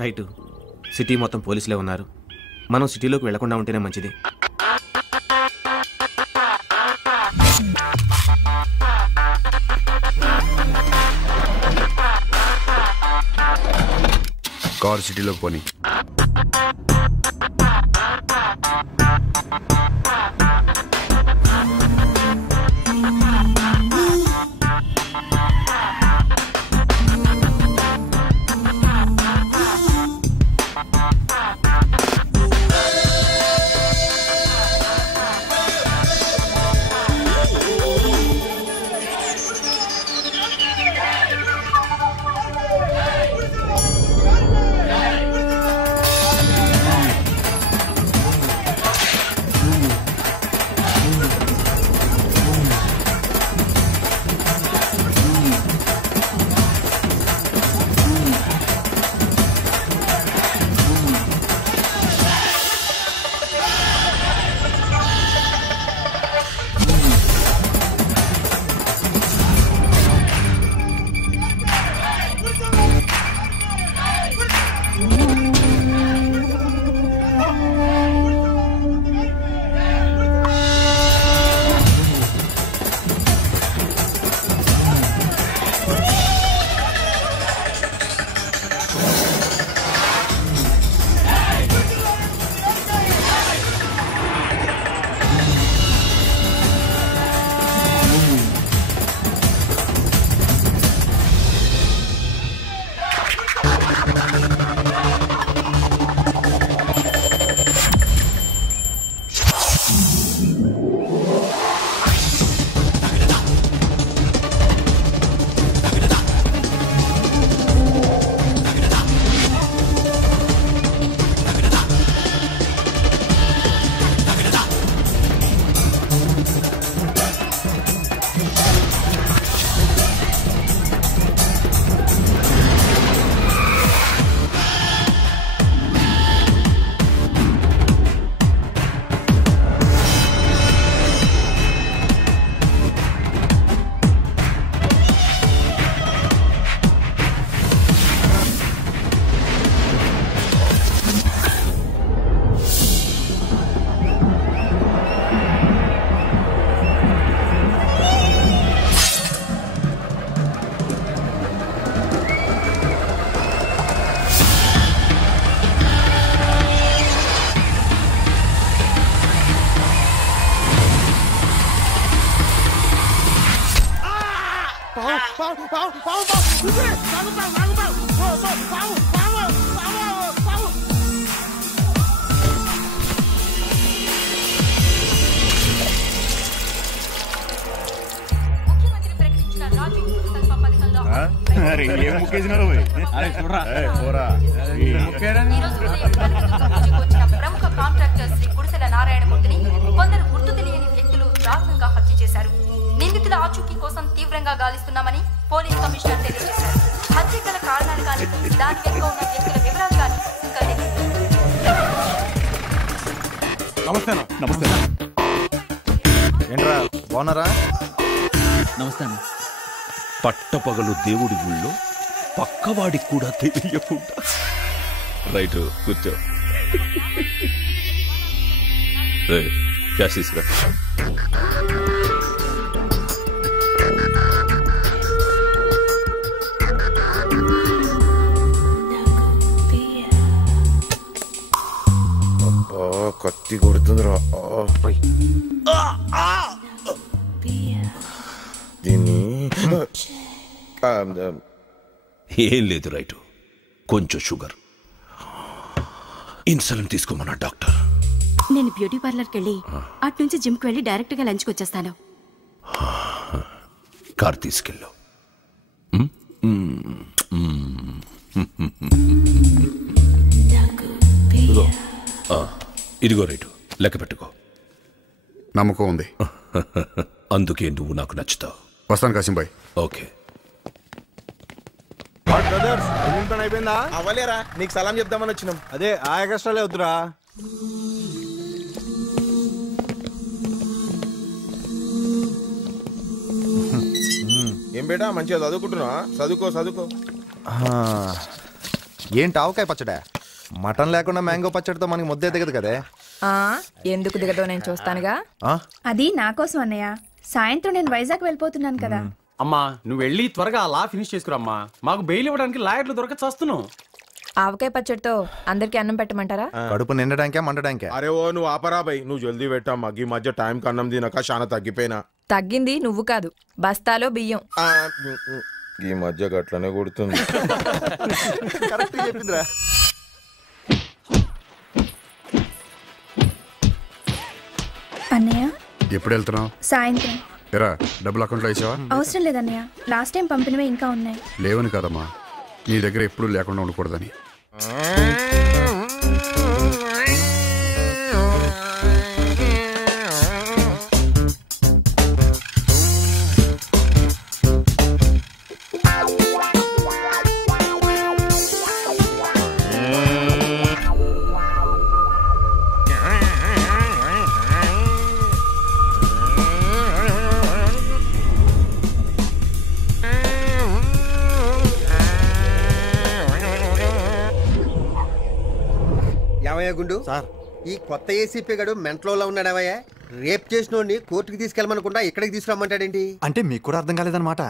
Right, city మొత్తం పోలీసులే ఉన్నారు. మనం సిటీలోకి వెళ్లకుండా ఉంటేనే మంచిది. కార్ సిటీలోకి పోనీ. ప్రముఖ కాంట్రాక్టర్ శ్రీ గుడిసెల నారాయణమూర్తిని కొందరు గుర్తు తెలియని వ్యక్తులు దారుణంగా హత్య చేశారు. నిందితుల ఆచూకీ కోసం తీవ్రంగా గాలిస్తున్నామని పోలీస్ కమిషనర్ తెలియజేశారు. హత్య గల కారణాలు కానీ దాని వెనుక ఉన్న వ్యక్తుల వివరాలు కానీ ఇంకా తెలియదు. నమస్తే. ఏంట్రా బాగున్నారా? నమస్తే. పట్టపగలు దేవుడి ఊళ్ళో పక్కవాడికి కూడా తెలియకుండా. రైట్, కూర్చో. క్యాష్ తీసుకురా. కత్తి కొడుతుందిరా. దీన్ని ఏం లేదు రైటు, కొంచెం షుగర్. ఇన్సులిన్ తీసుకోమన్నా డాక్టర్. నేను బ్యూటీ పార్లర్కి వెళ్ళి అటు నుంచి జిమ్కి వెళ్ళి డైరెక్ట్గా లంచ్కి వచ్చేస్తాను. కార్ తీసుకెళ్ళు. ఇదిగో రేటు లెక్క పెట్టుకో. నమ్మకం ఉంది. అందుకే నువ్వు నాకు నచ్చుతావు. వస్తాను కాసింబాయ్. ఓకే. అయిపోయిందా? అవ్వలేరా, నీకు సలాం చెప్దామని వచ్చినాం. అదే ఆ ఎక్స్ట్రాలే వద్దురా. ఏం బేటా మంచిగా చదువుకుంటున్నా? చదువుకో. ఏంటి ఆవకాయ పచ్చడా? మటన్ లేకుండా మ్యాంగో పచ్చడితో మనకి ముద్దే దిగదు కదే. ఎందుకు దిగదో నేను చూస్తానుగా. అది నా కోసం అన్నయ్య. సాయంత్రం నేను వైజాగ్ వెళ్ళిపోతున్నాను కదా. అమ్మా నువ్వు వెళ్ళి త్వరగా లా ఫినిష్ చేసుకురమ్మా. మాకు బెయిల్ ఇవ్వడానికి లాయర్లు దొరక చేస్తున్నావు. ఆవకాయ పచ్చడితో అందరికి అన్నం పెట్టమంటారా? కడుపు నిండడానికే మండడానికే? అరే ఓ నువ్వు ఆపరా బై, నువ్వు జల్దీ పెట్టమ్మా. ఈ మధ్య టైం కన్నం తినక చాలా తగ్గిపోయినా. తగ్గింది నువ్వు కాదు, బస్తాలో బియ్యం. ఈ మధ్య గట్లనే కొడుతుంది. చెప్పిందిరా. అన్నయ్య ఎప్పుడు వెళ్తున్నావు? సాయంత్రం. ఎరా డబ్బులు అకౌంట్లో వేసావా? అవసరం లేదన్నయ్య, లాస్ట్ టైం పంపినవే ఇంకా ఉన్నాయి. లేవని కదమ్మా, నీ దగ్గర ఎప్పుడు లేకుండా ఉండకూడదని. గుండు సార్, ఈ కొత్త ఏసీపీ గడు మెంట్లో ఉన్నాడవయ్యా. రేప్ చేసినోడిని కోర్టుకి తీసుకెళ్ళమనకుండా ఇక్కడికి తీసుకురమ్మంటాడేంటి? అంటే మీకు కూడా అర్థం కాలేదన్నమాట.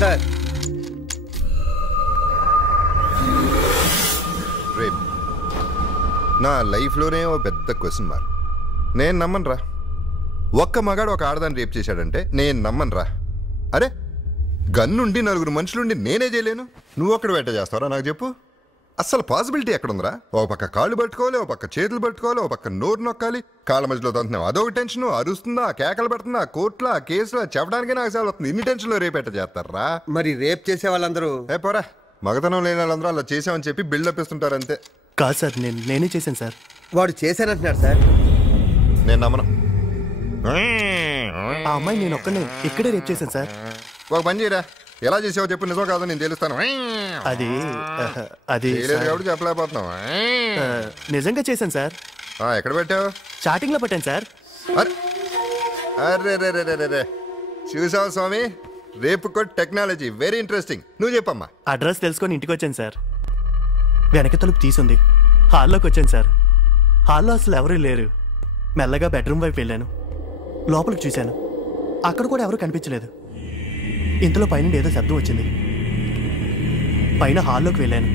సార్ రేప్ నా లైఫ్లోనే ఓ పెద్ద క్వశ్చన్ మార్క్. నేను నమ్మను రా. ఒక్క మగాడు ఒక ఆడదాన్ని రేప్ చేశాడంటే నేను నమ్మను రా. అరే గన్నుండి నలుగురు మనుషులుండి నేనే చేయలేను, నువ్వు ఒక్కడు వెంట చేస్తావరా? నాకు చెప్పు, అస్సలు పాసిబిలిటీ ఎక్కడుందిరా? ఓ పక్క కాళ్ళు పట్టుకోవాలి, ఓ పక్క చేతులు పట్టుకోవాలి, ఓ పక్క నోరు నొక్కాలి, కాళ్ళ మధ్యలో తంటున్నావు అదొక టెన్షన్, అరుస్తుందా, కేకలు పెడుతుందా, కోర్టులో కేసులో చెప్పడానికే నాకు సేవలు వస్తుంది. ఇన్ని టెన్షన్లో రేపు ఎట్ట చేస్తారా? మరి రేప్ చేసే వాళ్ళందరూ ఏ పోరా, మగతనం లేని వాళ్ళందరూ అలా చేసామని చెప్పి బిల్డప్ ఇస్తుంటారు అంతే. కాదు సార్, నేనే చేశాను సార్. వాడు చేశానంటున్నాడు సార్. నేను నమ్మను. ఆ అమ్మాయి నేను ఒక్కనే ఇక్కడే రేప్ చేశాను సార్. ఒక పని చేయరా, ఎలా చేసావో చెప్పు, నిజం కాదో నేను తెలుస్తాను. అది కాబట్టి చెప్పలేకపోతున్నావు. నిజంగా చేశాను సార్. ఎక్కడ పెట్టావు? చాటింగ్ లో పెట్టాను సార్. అరే రే రే రే రే, చూసావు స్వామి, రేపు కూడా టెక్నాలజీ వెరీ ఇంట్రెస్టింగ్. నువ్వు చెప్పమ్మా. అడ్రస్ తెలుసుకొని ఇంటికి వచ్చాను సార్. వెనక తలుపు తీసుంది. హాల్లోకి వచ్చాను సార్. హాల్లో అసలు ఎవరూ లేరు. మెల్లగా బెడ్రూమ్ వైపు వెళ్ళాను. లోపలికి చూశాను, అక్కడ కూడా ఎవరు కనిపించలేదు. ఇంతలో పైనుండి ఏదో శబ్దం వచ్చింది. పైన హాల్లోకి వెళ్ళాను.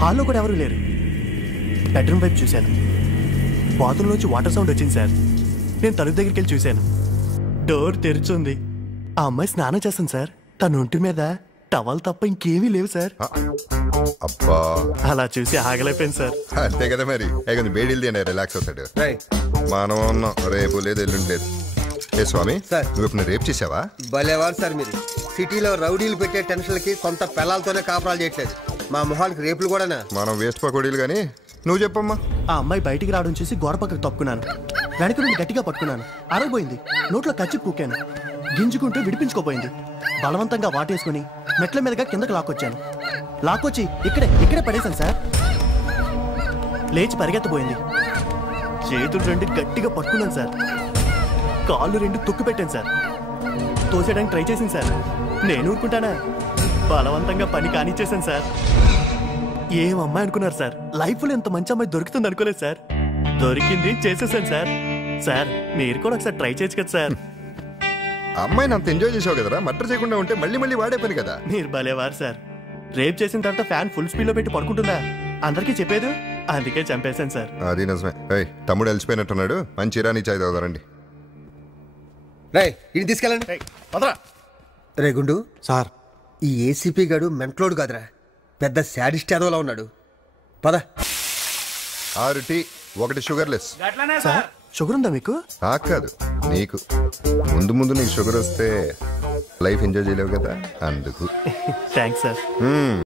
హాల్లో కూడా ఎవరూ లేరు. బెడ్రూమ్ వైపు చూశాను. బాత్రూంలోంచి వాటర్ సౌండ్ వచ్చింది సార్. నేను తలుపు దగ్గరికి వెళ్ళి చూశాను. డోర్ తెరిచుంది. ఆ అమ్మాయి స్నానం చేస్తాను సార్. తన ఒంటి మీద టవల్ తప్ప ఇంకేమీ లేవు సార్. అబ్బా, అలా చూసి ఆగలేకపోయింది సార్. అంతే కదా మరి, వేడిల్ది అని రిలాక్స్ అవుతాడు. మనం ఉన్నాం, రేపు లేదు ఎల్లుండి లేదు. ఏ స్వామి సార్, నువ్వు ఇప్పుడు రేపు చేసావా? భలేవారు సార్ మీరు. సిటీలో రౌడీలు పెట్టే టెన్షన్లకి కొంత పిల్లలతోనే కాపురాలు చేయట్లేదు. మా మొహానికి రేపులు కూడానా? మనం వేస్ట్ పకోడీలు కానీ నువ్వు చెప్పమ్మా. ఆ అమ్మాయి బయటికి రావడం చూసి గోడ పక్కకు తప్పుకున్నాను. వెనక నుండి గట్టిగా పట్టుకున్నాను. అరగపోయింది. నోట్లో కచ్చి కూకాను. గింజుకుంటూ విడిపించుకోపోయింది. బలవంతంగా వాటేసుకుని మెట్ల మీదగా కిందకు లాక్కొచ్చాను. లాక్కొచ్చి ఇక్కడే పడేశాను సార్. లేచి పరిగెత్తపోయింది. చేతులు రెండు గట్టిగా పట్టుకున్నాను సార్. కాళ్ళు రెండు తొక్కు పెట్టాను సార్. తోసేయడానికి ట్రై చేసింది సార్. నేను ఊరుకుంటానా? బలవంతంగా పని కానిచ్చేసాను సార్. ఏం అమ్మాయి అనుకున్నారు సార్? లైఫ్లో ఇంత మంచి అమ్మాయి దొరుకుతుంది అనుకోలేదు సార్. దొరికింది, చేసేసాను సార్. సార్ మీరు కూడా ఒకసారి ట్రై చేయొచ్చు కదా సార్. అమ్మాయిని అంత ఎంజాయ్ చేసావు కదరా, మర్డర్ చేయకుండా ఉంటే మళ్ళీ మళ్ళీ వాడే పని కదా. మీరు భలేవారు సార్. రేప్ చేసిన తర్వాత ఫ్యాన్ ఫుల్ స్పీడ్ లో పెట్టి పడుకుంటుందా అందరికీ చెప్పేది, అందుకే చంపేశాను సార్. అది నిజమే. తమ్ముడు అలసిపోయినట్టున్నాడు, మంచి ఇరానీ చాయ్ తాగుదారండి. ఇది తీసుకెళ్ళండి. రే గుండు సార్, ఈ ఏసీపీ గడు మెంట్లోడు కాదురా, పెద్ద శాడిస్ట్ ఏదోలా ఉన్నాడు. పద. 6 టీ, 1 షుగర్లెస్. సార్ షుగర్ ఉందా మీకు? నాకు కాదు, నీకు. ముందు ముందు నీకు షుగర్ వస్తే లైఫ్ ఎంజాయ్ చేయలేవు కదా, అందుకు. Thanks sir.